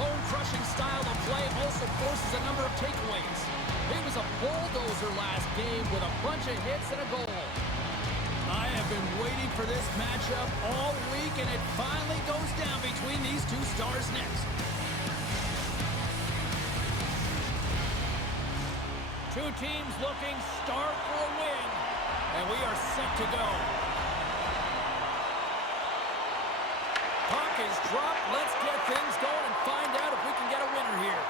bone-crushing style of play also forces a number of takeaways. It was a bulldozer last game with a bunch of hits and a goal. I have been waiting for this matchup all week, and it finally goes down between these two stars next. Two teams looking stark for a win, and we are set to go. Puck is dropped. Let's get things going and find out if we can get a winner here.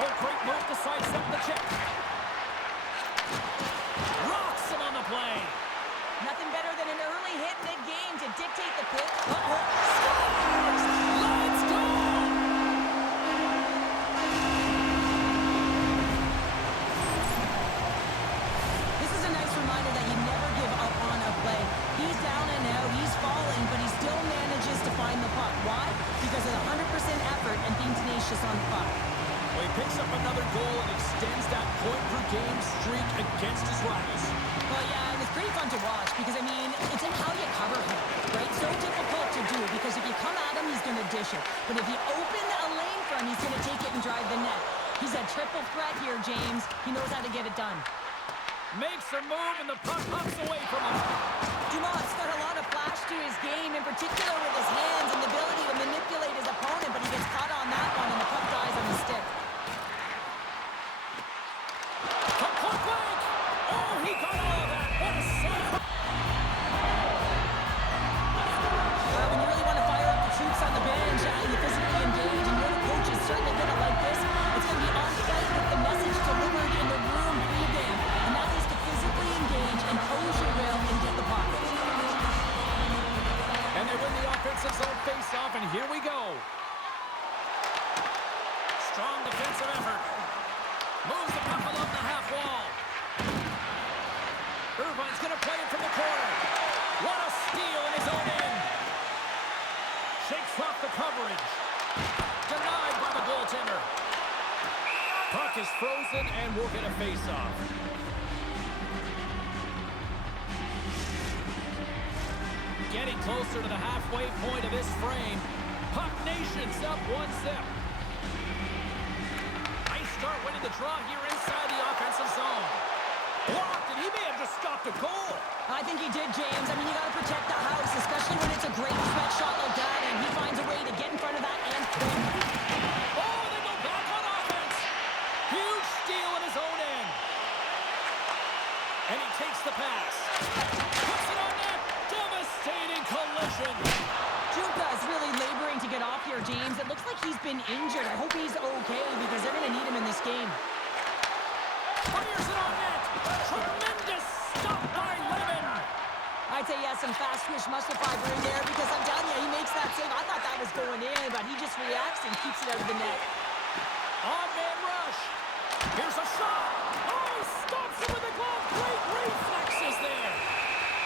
Oh, great move to sidestep the check. Rocks him on the play. Nothing better than an early hit mid-game to dictate the pitch. Scores! Let's go! This is a nice reminder that you never give up on a play. He's down and out, he's falling, but he still manages to find the puck. Why? Because of the 100% effort and being tenacious on the puck. Well, he picks up another goal and extends that point-per-game streak against his rivals. Well, yeah, and it's pretty fun to watch because, I mean, it's in how you cover him, right? So difficult to do because if you come at him, he's going to dish it. But if you open a lane for him, he's going to take it and drive the net. He's a triple threat here, James. He knows how to get it done. Makes a move, and the puck hops away from him. Dumont's got a lot of flash to his game, in particular with his hands and the ability to manipulate his opponent, but he gets caught on that one, and the puck dies on the stick. Point blank! Oh, he got all of that! What a save! When you really want to fire up the troops on the bench, you physically engage, and your coach is certainly going to like this. It's going to be on-site with the message delivered in the room pre-game, and that is to physically engage, impose your will, and get the puck. And they win the offensive zone face-off, and here we go. Strong defensive effort. Moves the puck along the half wall. Irvine's going to play it from the corner. What a steal in his own end. Shakes off the coverage. Denied by the goaltender. Puck is frozen, and we'll get a face-off. Getting closer to the halfway point of this frame. Puck Nation's up 1-0. Nice start winning the draw here inside the offensive zone. Blocked, and he may have just stopped a goal. I think he did, James. I mean, you got to protect the house, especially when it's a great threat shot like that, and he finds a way to get in front of that and quick. Oh, they go back on offense. Huge steal in his own end. And he takes the pass. Puts it on net. Devastating collision. Juka's really laboring to get off here, James. It looks like he's been injured. I hope he's okay because they're going to need him in this game. Fires it on net. Tremendous stop by Lemon. I'd say, yeah, some fast twitch muscle fiber in there because I'm telling you, he makes that save. I thought that was going in, but he just reacts and keeps it out of the net. On-man rush. Here's a shot. Oh, he stops it with a glove. Great reflexes there.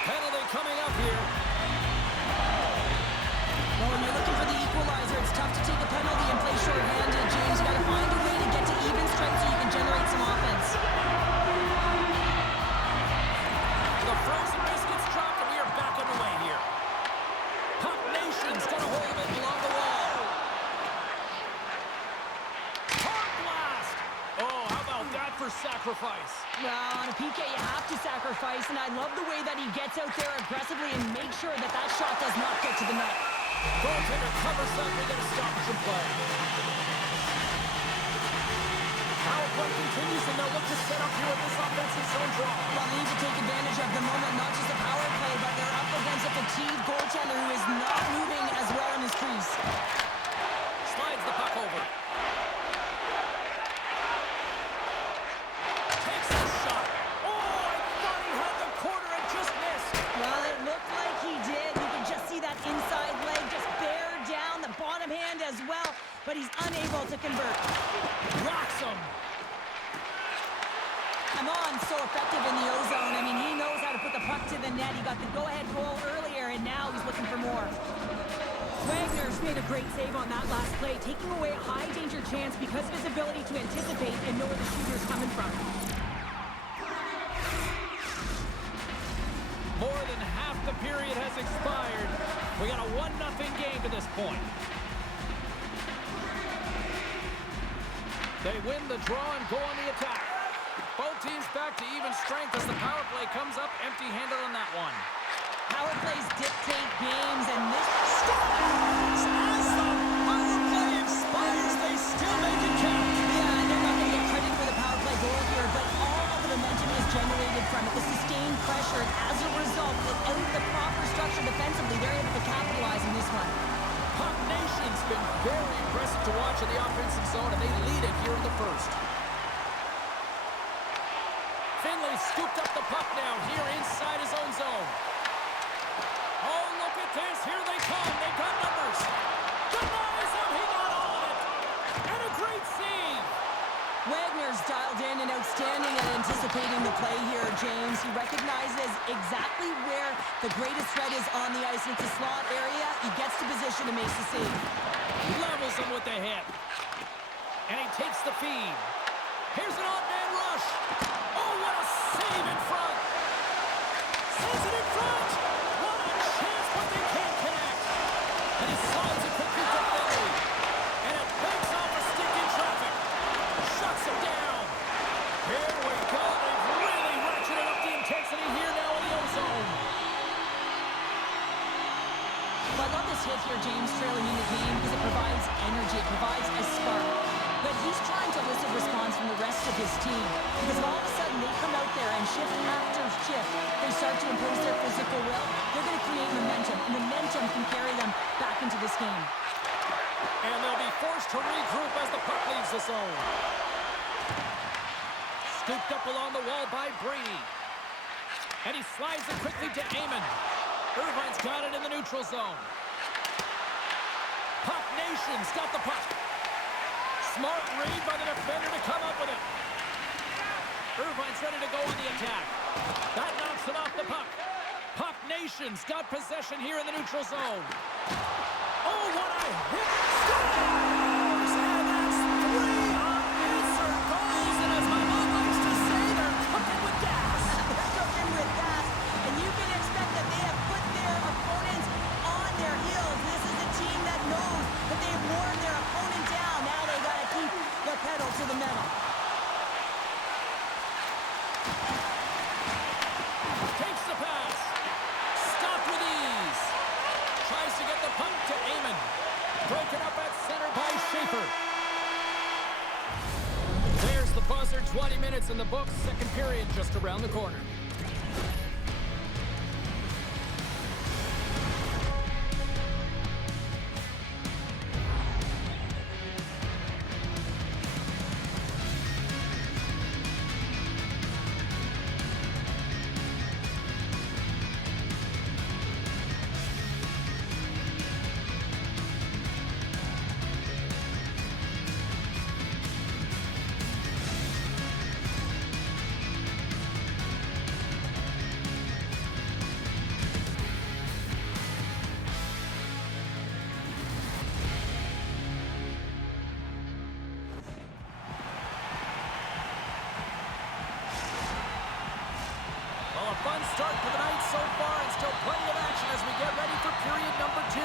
Penalty coming up here. Well, when you're looking for the equalizer, it's tough to take a penalty and play short-handed, James. You got to find a way to get to even strength so you can generate some offense. The frozen biscuits dropped, and we are back underway here. Puck Nation's got a hold of it along the wall. Hard blast. Oh, how about that for sacrifice? Well, on a PK, you have to sacrifice, and I love the way that he gets out there aggressively and makes sure that that shot does not get to the net. Goaltender covers up. We get a stoppage in play. Power play continues, and they'll look to set up here with this offensive zone draw. Well, they need to take advantage of the moment, not just the power play, but they're up against a fatigued goaltender who is not moving as well in his crease. Slides the puck over. Takes a shot. Oh, I thought he had the corner and just missed. Well, it looked like he did. You can just see that inside leg just bear down, the bottom hand as well, but he's unable to convert. Rocks him. Amon's so effective in the O-zone. I mean, he knows how to put the puck to the net. He got the go-ahead goal earlier, and now he's looking for more. Wagner's made a great save on that last play, taking away a high-danger chance because of his ability to anticipate and know where the shooter's coming from. More than half the period has expired. We got a 1-0 game to this point. They win the draw and go on the attack. Both teams back to even strength as the power play comes up empty-handed on that one. Power plays dictate games, and this... As the power play expires, they still make it count. Yeah, and they're not going to get credit for the power play goal here, but all of the momentum is generated from it. The sustained pressure, and as a result, without the proper structure defensively, they're able to capitalize in this one. Puck Nation's been very impressive to watch in the offensive zone, and they lead it here in the first. Finley scooped up the puck now here inside his own zone. Oh, look at this. Here they come. They've got numbers. Denies him. He got all of it. And a great save. Wagner's dialed in and outstanding at anticipating the play here, James. He recognizes exactly where the greatest threat is on the ice. It's a slot area. He gets to position and makes the save. Levels him with the hit. And he takes the feed. Here's an odd-man rush. Oh, what a save in front. Says it in front. What a chance, but they can't connect. And he slides it quickly to Philly. And it breaks off a stick in traffic. Shuts him down. Here we go. They've really ratcheted up the intensity here now in the O-zone. Well, I love this hit here, James, trailing in the game because it provides energy. It provides a spark. But he's trying to elicit response from the rest of his team. Because if all of a sudden they come out there and shift after shift, they start to impose their physical will, they're going to create momentum. And momentum can carry them back into this game. And they'll be forced to regroup as the puck leaves the zone. Scooped up along the wall by Brady. And he slides it quickly to Amon. Irvine's got it in the neutral zone. Puck Nation's got the puck. Smart read by the defender to come up with it. Irvine's ready to go on the attack. That knocks it off the puck. Puck Nation's got possession here in the neutral zone. Oh, what a hit! Scores! And that's 3 unanswered goals. And as my mom likes to say, they're cooking with gas. They're cooking with gas. And you can expect that they have put their opponents on their heels. This is a team that knows that they've worn their opponent down. Now they got to keep the pedal to the metal. Takes the pass. Stopped with ease. Tries to get the puck to Amon. Broken up at center by Schaefer. There's the buzzer. 20 minutes in the books. Second period just around the corner. Fun start for the night so far, and still plenty of action as we get ready for period number 2.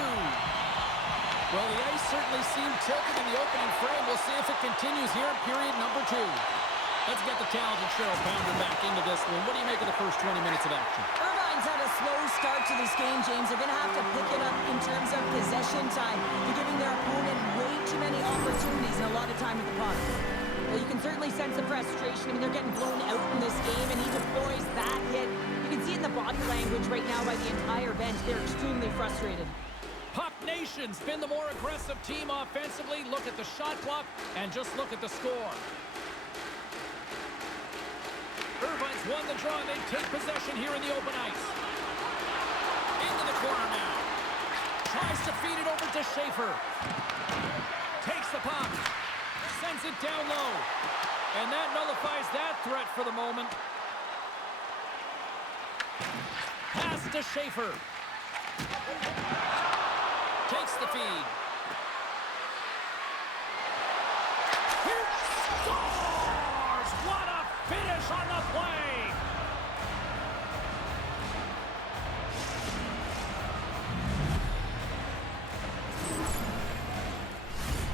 Well, the ice certainly seemed tilted in the opening frame. We'll see if it continues here in period number 2. Let's get the talented Cheryl Pounder back into this one. What do you make of the first 20 minutes of action? Irvine's had a slow start to this game, James. They're going to have to pick it up in terms of possession time. They're giving their opponent way too many opportunities and a lot of time with the puck. Well, you can certainly sense the frustration. I mean, they're getting blown out in this game, and he deploys that hit. You can see it in the body language right now by the entire bench. They're extremely frustrated. Puck Nation's been the more aggressive team offensively. Look at the shot clock, and just look at the score. Irvine's won the draw, and they take possession here in the open ice. Into the corner now. Tries to feed it over to Schaefer. Takes the puck. Sends it down low. And that nullifies that threat for the moment. Pass to Schaefer. Takes the feed. He scores! What a finish on the play!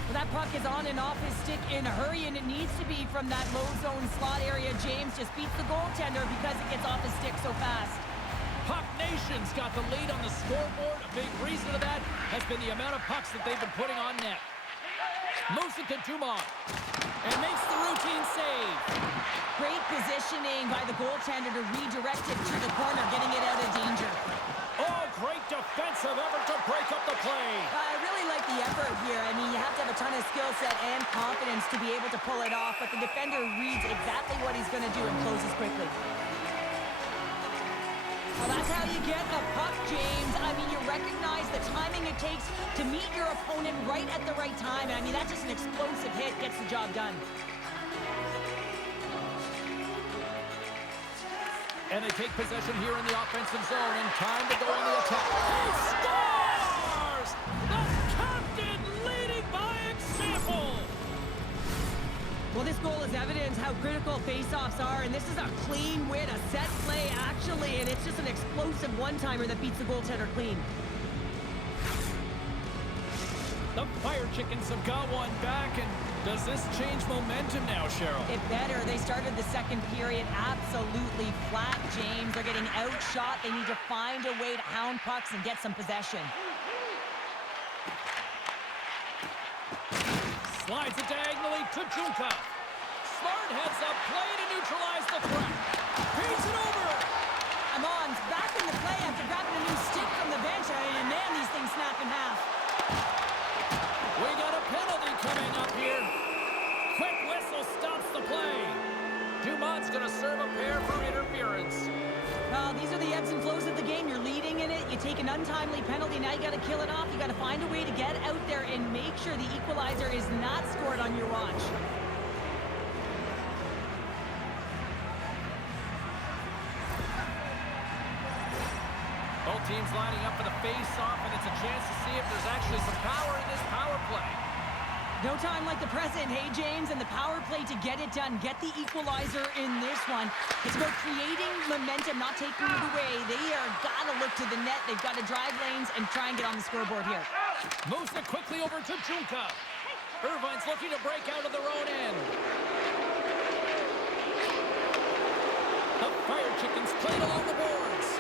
Well, that that puck is on and off his stick in a hurry, and it needs to be from that low zone slot area. James just beats the goaltender because it gets off his stick so fast. Puck Nation's got the lead on the scoreboard. A big reason of that has been the amount of pucks that they've been putting on net. Moves it to Dumont and makes the routine save. Great positioning by the goaltender to redirect it to the corner, getting it out of danger. Oh, great defensive effort to break up the play. I really like the effort here. I mean, you have to have a ton of skill set and confidence to be able to pull it off, but the defender reads exactly what he's going to do and closes quickly. Well, that's how you get a puck, James. I mean, you recognize the timing it takes to meet your opponent right at the right time. I mean, that's just an explosive hit, gets the job done. And they take possession here in the offensive zone, and time to go on the attack. He scores! The captain leading by example! Well, this goal is evidence how critical faceoffs are, and this is a clean win, a set play, actually, and it's just an explosive one-timer that beats the goaltender clean. The Fire Chickens have got one back, and does this change momentum now, Cheryl? It better. They started the second period absolutely flat, James. They're getting outshot. They need to find a way to hound pucks and get some possession. Slides it diagonally to Junka. Smart heads up play to neutralize the threat. Feeds it over. Amon's back in the play after grabbing a new stick from the bench, and man, these things snap in half. We got a penalty coming up here. Quick whistle stops the play. Dumont's going to serve a pair for interference. Well, these are the ebbs and flows of the game. You're leading in it. You take an untimely penalty. Now you got to kill it off. You got to find a way to get out there and make sure the equalizer is not scored on your watch. Both teams lining up for the face-off, and it's a chance to see if there's actually some power in this power play. No time like the present, hey, James, and the power play to get it done. Get the equalizer in this one. It's about creating momentum, not taking it away. They are got to look to the net. They've got to drive lanes and try and get on the scoreboard here. Moves it quickly over to Junka. Irvine's looking to break out of their own end. The Fire Chickens played along the boards.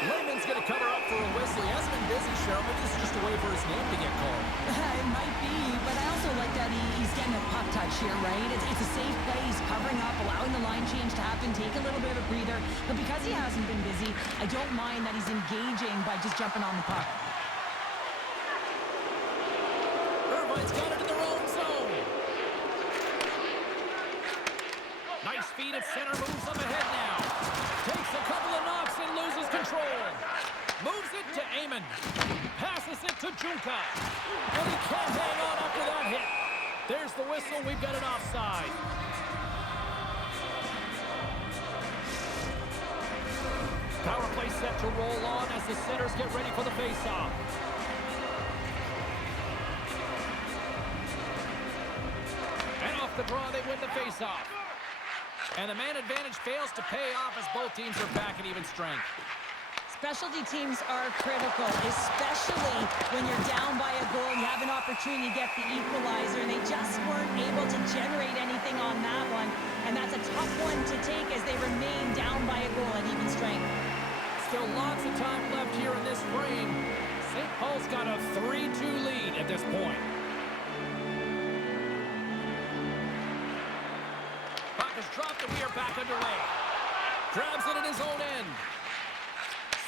Lehman's going to cover up for a whistle. He hasn't been busy, Cheryl. Maybe this is just a way for his name to get called. It might be, but I also like that he's getting a puck touch here, right? It's a safe play. He's covering up, allowing the line change to happen, take a little bit of a breather. But because he hasn't been busy, I don't mind that he's engaging by just jumping on the puck. Irvine's got it in their own zone. Nice feed at center, moves up ahead now. Takes a couple of knocks and loses control. Moves it to Amon. Passes it to Junka. And he can't hang on after that hit. There's the whistle. We've got an offside. Power play set to roll on as the centers get ready for the face-off. And off the draw, they win the face-off. And the man advantage fails to pay off as both teams are back at even strength. Specialty teams are critical, especially when you're down by a goal. You have an opportunity to get the equalizer, and they just weren't able to generate anything on that one. And that's a tough one to take as they remain down by a goal at even strength. Still lots of time left here in this frame. St. Paul's got a 3-2 lead at this point. Puck is dropped and we are back underway. Grabs it in his own end.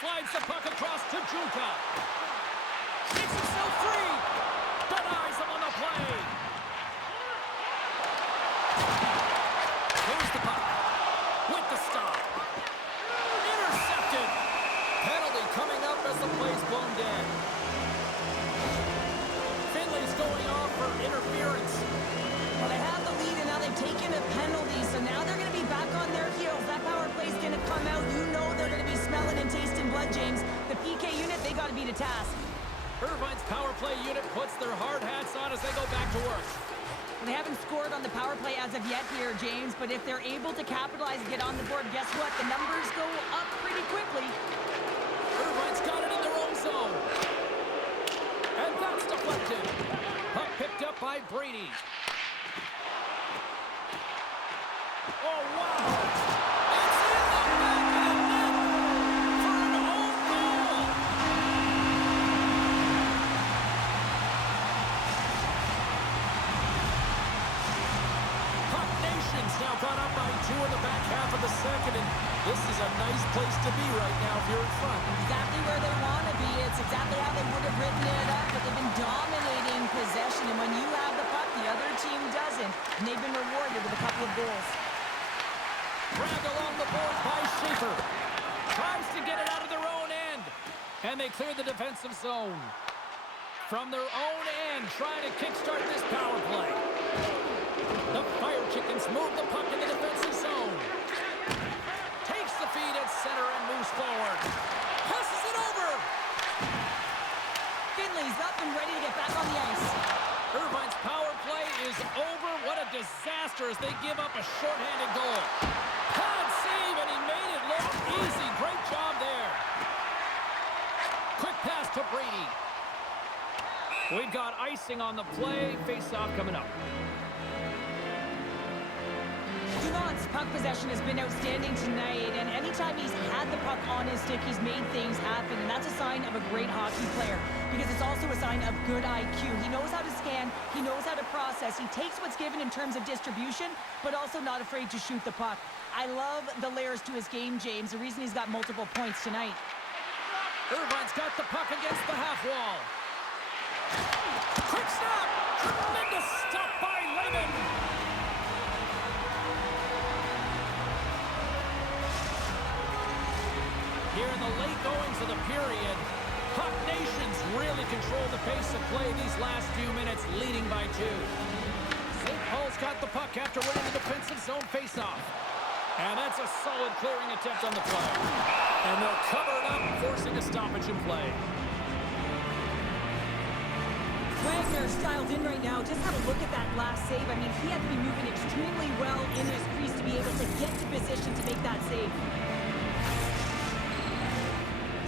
Slides the puck across to Junka. Gets himself free. Denies him on the play. Here's the puck. With the stop. Intercepted. Penalty coming up as the play's blown dead. Finley's going off for interference. Well, they have the lead, and now they've taken a penalty, so now they're going to be back on their heels. That power play's going to come out. You know they're going to be smelling and tasting blood, James. The PK unit, they got to be to task. Irvine's power play unit puts their hard hats on as they go back to work. They haven't scored on the power play as of yet here, James, but if they're able to capitalize and get on the board, guess what? The numbers go up pretty quickly. Irvine's got it in their own zone. And that's deflected. gone up by 2 in the back half of the second, and this is a nice place to be right now if you're in front. Exactly where they want to be. It's exactly how they would have written it up, but they've been dominating possession, and when you have the puck, the other team doesn't, and they've been rewarded with a couple of goals. Grabbed along the boards by Schaefer. Tries to get it out of their own end, and they clear the defensive zone. From their own end, trying to kickstart this power play. The Fire Chickens move the puck in the defensive zone. Takes the feed at center and moves forward. Passes it over. Finley's up and ready to get back on the ice. Irvine's power play is over. What a disaster as they give up a shorthanded goal. Pad save, and he made it look easy. Great job there. Quick pass to Brady. We've got icing on the play. Face-off coming up. Dumont's puck possession has been outstanding tonight, and anytime he's had the puck on his stick, he's made things happen, and that's a sign of a great hockey player, because it's also a sign of good IQ. He knows how to scan, he knows how to process, he takes what's given in terms of distribution, but also not afraid to shoot the puck. I love the layers to his game, James, the reason he's got multiple points tonight. Irvine's got the puck against the half wall. Quick stop! Tremendous stop by Lehman! Here in the late goings of the period, Puck Nations really control the pace of play these last few minutes, leading by 2. St. Paul's got the puck after winning the defensive zone faceoff. And that's a solid clearing attempt on the play. And they'll cover it up, forcing a stoppage in play. Wagner's dialed in right now. Just have a look at that last save. I mean, he had to be moving extremely well in his crease to be able to get to position to make that save.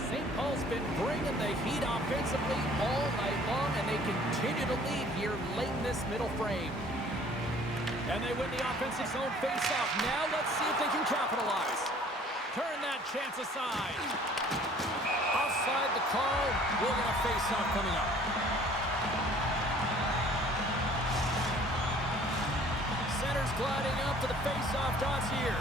St. Paul's been bringing the heat offensively all night long, and they continue to lead here late in this middle frame. And they win the offensive zone face-off. Now let's see if they can capitalize. Turn that chance aside. Offside the call. We'll get a face-off coming up. Center's gliding up to the face-off dots here.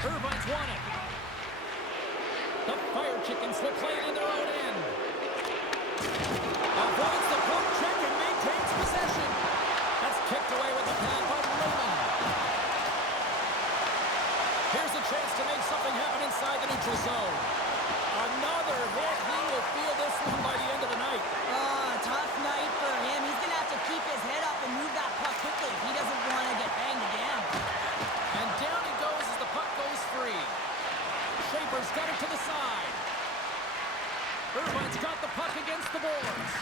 Irvine's won it. The Fire Chickens will play it in their own end. Avoids the poke check and maintains possession. That's kicked away with the pad by Lehman. Here's a chance to make something happen inside the neutral zone. Another hit. He will feel this one by the end of the night. Tough night for him. He's going to have to keep his head up and move that puck quickly if he doesn't want to get banged again. And down he goes as the puck goes free. Schaefer's got it to the side. Irvine's got the puck against the boards.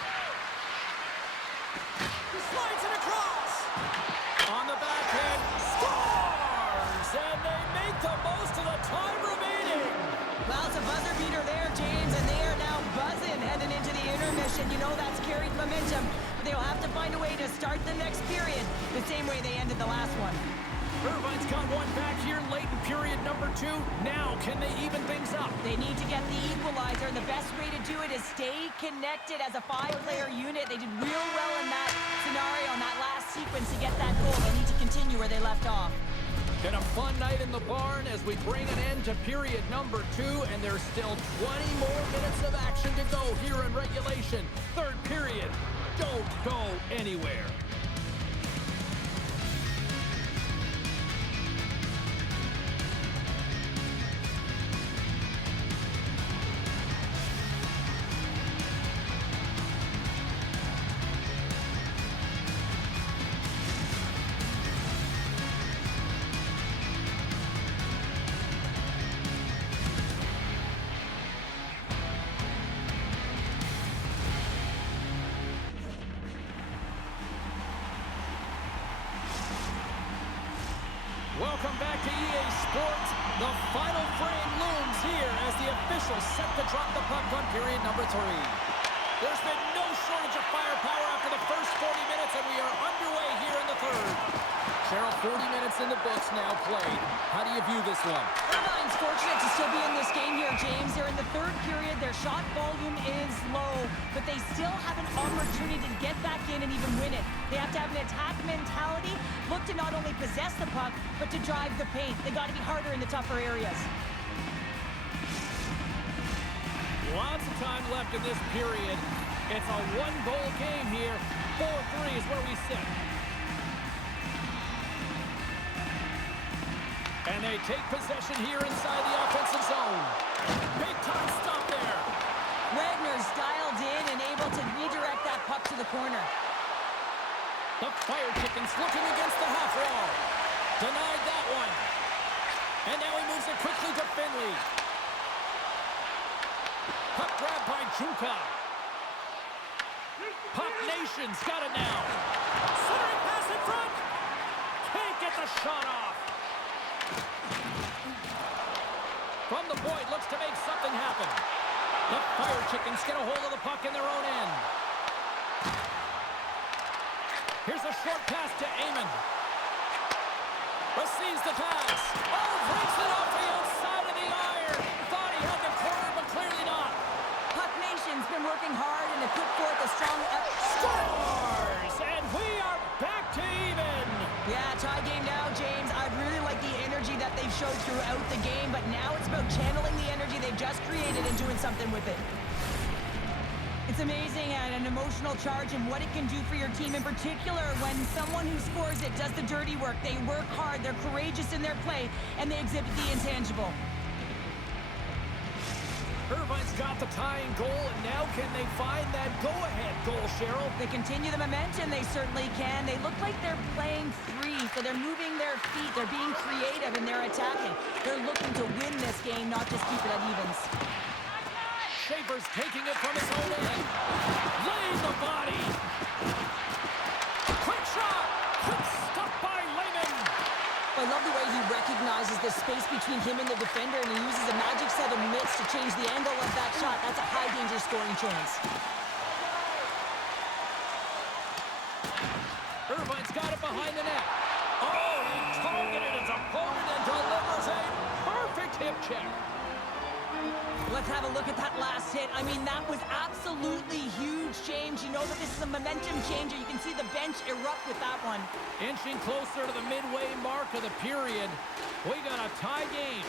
He slides it across. On the backhand, scores! And they make the most of the time remaining. Well, it's a buzzer beater there, James, and they are now buzzing heading into the intermission. You know that's carried momentum. They'll have to find a way to start the next period the same way they ended the last one. Irvine's got one back here late in period number 2. Now, can they even things up? They need to get the equalizer, and the best way to do it is stay connected as a 5-player unit. They did real well in that scenario, in that last sequence to get that goal. They need to continue where they left off. Been a fun night in the barn as we bring an end to period number 2, and there's still 20 more minutes of action to go here in regulation. Third period. Don't go anywhere. Welcome back to EA Sports. The final frame looms here as the officials set to drop the puck on period number 3. There's been no shortage of firepower after the first 40 minutes, and we are underway here in the third. Cheryl, 40 minutes in the books now played. How do you view this one? Irvine's fortunate to still be in this game here, James. They're in the third period. Their shot volume is low, but they still have an opportunity to get back in and even win it. They have to have an attack mentality, look to not only possess the puck, but to drive the paint. They got to be harder in the tougher areas. Lots of time left in this period. It's a one-goal game here. 4-3 is where we sit. And they take possession here inside the offensive zone. Big time stop there. Wagner's dialed in and able to redirect that puck to the corner. The Fire Chickens looking against the half wall. Denied that one. And now he moves it quickly to Finley. Puck grab by Juka. Puck Nation's got it now. Centering pass in front. Can't get the shot off. From the point, looks to make something happen. The Fire Chickens get a hold of the puck in their own end. Here's a short pass to Amon. Receives the pass. Oh, breaks it off the outside of the iron. Thought he had the corner, but clearly not. Puck Nation's been working hard and have put forth a strong Scores! And we are back to even. Yeah, tie game now, James. I really like the energy that they've showed throughout the game, but now it's about channeling the energy they've just created and doing something with it. It's amazing and an emotional charge and what it can do for your team, in particular when someone who scores it does the dirty work. They work hard, they're courageous in their play, and they exhibit the intangible. Irvine's got the tying goal, and now can they find that go-ahead goal, Cheryl? They continue the momentum, they certainly can. They look like they're playing free, so they're moving their feet, they're being creative, and they're attacking. They're looking to win this game, not just keep it at evens. Schaefer's taking it from his own end. Laying the body. Quick shot. Quick stop by Lehman. I love the way he recognizes the space between him and the defender, and he uses a magic set of mitts to change the angle of that shot. That's a high-danger scoring chance. Irvine's got it behind the net. Oh, he targeted his opponent and delivers a perfect hip check. Let's have a look at that last hit. I mean, that was absolutely huge, James. You know that this is a momentum changer. You can see the bench erupt with that one. Inching closer to the midway mark of the period. We got a tie game.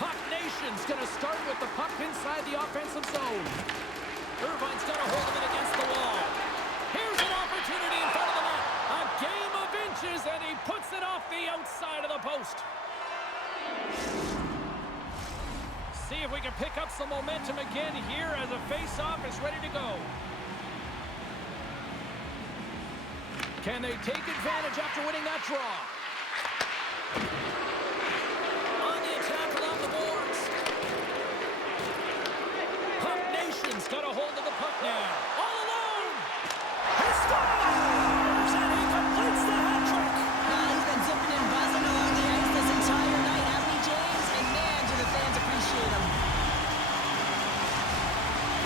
Puck Nation's going to start with the puck inside the offensive zone. Irvine's got a hold of it against the wall. Here's an opportunity in front of the net. A game of inches, and he puts it off the outside of the post. See if we can pick up some momentum again here as a face-off is ready to go. Can they take advantage after winning that draw? On the attack along the boards. Puck Nation's got a hold of the puck now. All alone! He scores! And he completes the hat trick! He's been zipping and buzzing along the ice this entire night, hasn't he, James? And man, do the fans appreciate him.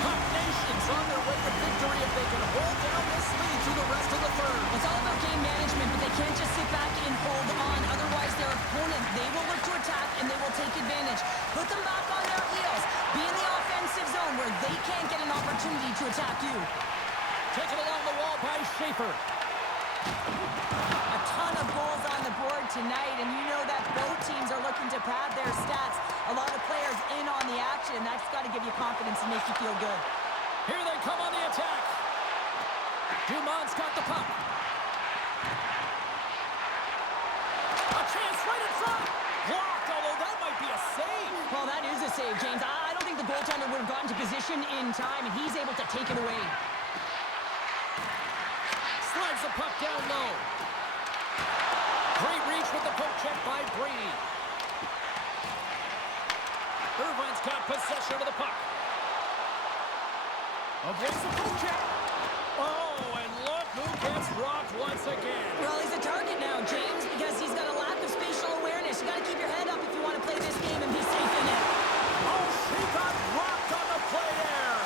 Puck Nation's on their way to victory if they can hold down this lead through the rest of the third. It's all about game management, but they can't just sit back and hold on. Otherwise, their opponent, they will look to attack and they will take advantage. Put them back on their heels. Be in the offensive zone where they can't get an opportunity to attack you. Taken along the wall by Schaefer. A ton of goals on the board tonight, and you know that both teams are looking to pad their stats. A lot of players in on the action, and that's got to give you confidence and make you feel good. Here they come on the attack. Dumont's got the puck. A chance right in front. Blocked, although that might be a save. Well, that is a save, James. I don't think the goaltender would have gotten to position in time, and he's able to take it away. Slides the puck down low. Great reach with the poke check by Brady. Irvine's got possession of the puck. Avoids the poke check. Oh, and look who gets rocked once again. Well, he's a target now, James, because he's got a lack of spatial awareness. You got to keep your head up if you want to play this game and be safe in it. Oh, she got rocked on the play there.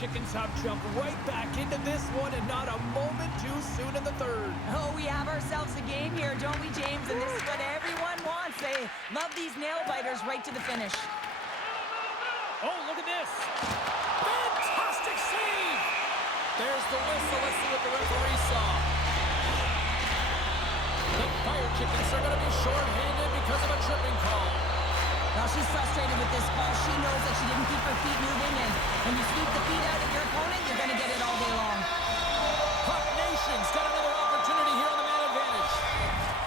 Chickens have jumped right back into this one and not a moment too soon in the third. Oh, we have ourselves a game here, don't we, James? And this is what everyone wants. They love these nail-biters right to the finish. Oh, look at this. Fantastic save. There's the whistle. Let's see what the referee saw. The Fire Chickens are going to be short-handed because of a tripping call. Now she's frustrated with this call. She knows that she didn't keep her feet moving, and when you sweep the feet out of your opponent, you're going to get it all day long. Puck Nation's got another opportunity here on the man advantage.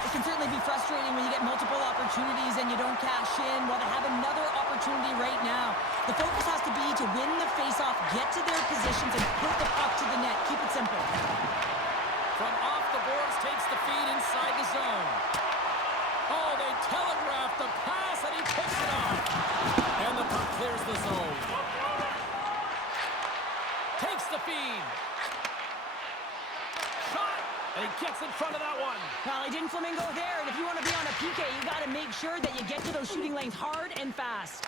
It can certainly be frustrating when you get multiple opportunities and you don't cash in. Well, they have another opportunity right now. The focus has to be to win the faceoff, get to their positions, and put the puck to the net. Keep it simple. From off the boards, takes the feed inside the zone. Oh, they telegraphed the pass, and he picks it off. And the puck clears the zone. Takes the feed. Shot, and he gets in front of that one. Well, he didn't flamingo there, and if you want to be on a PK, you got to make sure that you get to those shooting lanes hard and fast.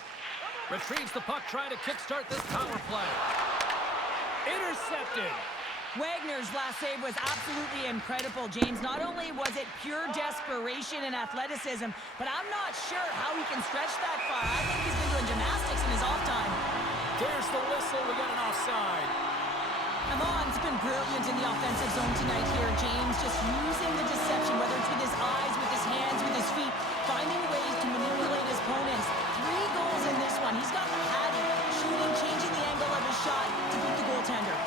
Retrieves the puck, trying to kickstart this power play. Intercepted. Wagner's last save was absolutely incredible, James. Not only was it pure desperation and athleticism, but I'm not sure how he can stretch that far. I think he's been doing gymnastics in his off time. There's the whistle. We got an offside. Amon's been brilliant in the offensive zone tonight here, James. Just using the deception, whether it's with his eyes, with his hands, with his feet, finding ways to manipulate his opponents. 3 goals in this one. He's got the hattie, shooting, changing the angle of his shot to beat the goaltender.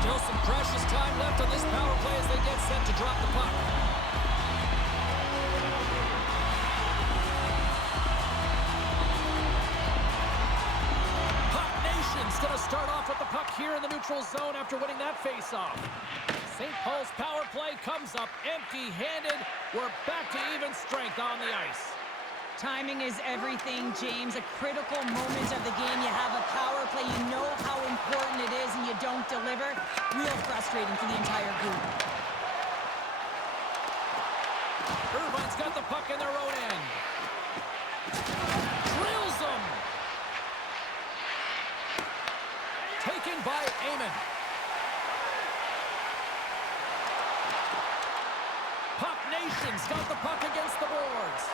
Still some precious time left on this power play as they get set to drop the puck. Puck Nation's going to start off with the puck here in the neutral zone after winning that faceoff. St. Paul's power play comes up empty-handed. We're back to even strength on the ice. Timing is everything, James. A critical moment of the game. You have a power play. You know how important it is, and you don't deliver. Real frustrating for the entire group. Irvine's got the puck in their own end. Drills them. Taken by Amon. Puck Nation's got the puck against the boards.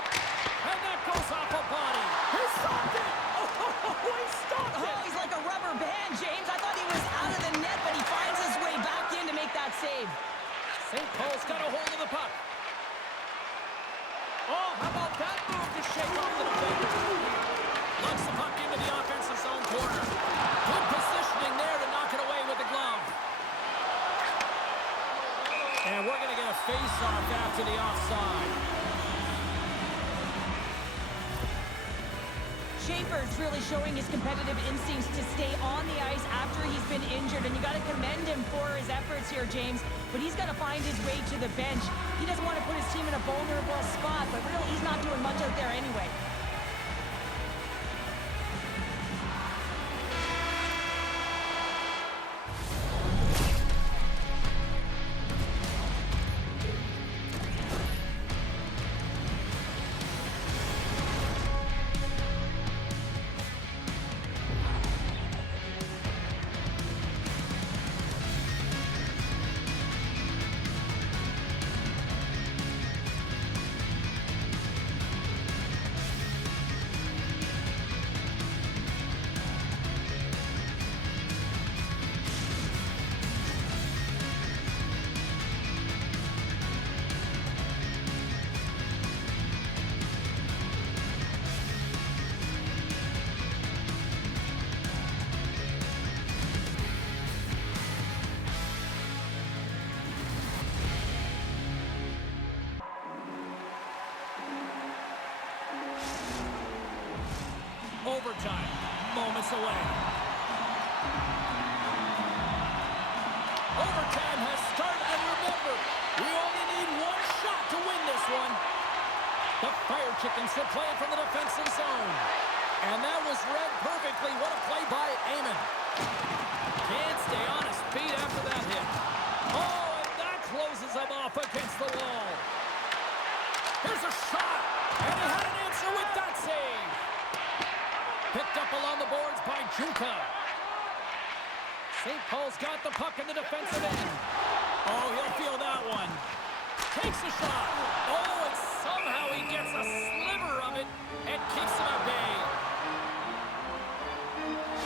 And that goes off a body. He stopped it! He stopped it! Oh, he's like a rubber band, James. I thought he was out of the net, but he finds his way back in to make that save. St. Paul's got a hold of the puck. Oh, how about that move to shake off the defender? Lugs the puck into the offensive zone corner. Good positioning there to knock it away with the glove. And we're going to get a face-off after the offside. Schaefer's really showing his competitive instincts to stay on the ice after he's been injured, and you got to commend him for his efforts here, James. But he's got to find his way to the bench. He doesn't want to put his team in a vulnerable spot, but really he's not doing much out there anyway. Overtime, moments away. Overtime has started, and remember, we only need one shot to win this one. The Fire Chickens will play it from the defensive zone. And that was read perfectly. What a play by Amon. Can't stay on his feet after that hit. Oh, and that closes him off against the wall. Here's a shot, and he had an answer with that save. Picked up along the boards by Junka. St. Paul's got the puck in the defensive end. Oh, he'll feel that one. Takes a shot. Oh, and somehow he gets a sliver of it and keeps him at bay.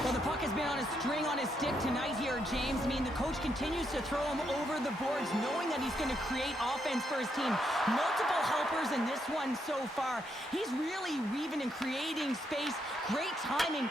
Well, the puck has been on a string on his stick tonight here, James. I mean, the coach continues to throw him over the boards, knowing that he's going to create offense for his team. Multiple helpers in this one so far. He's really weaving and creating space. Great timing.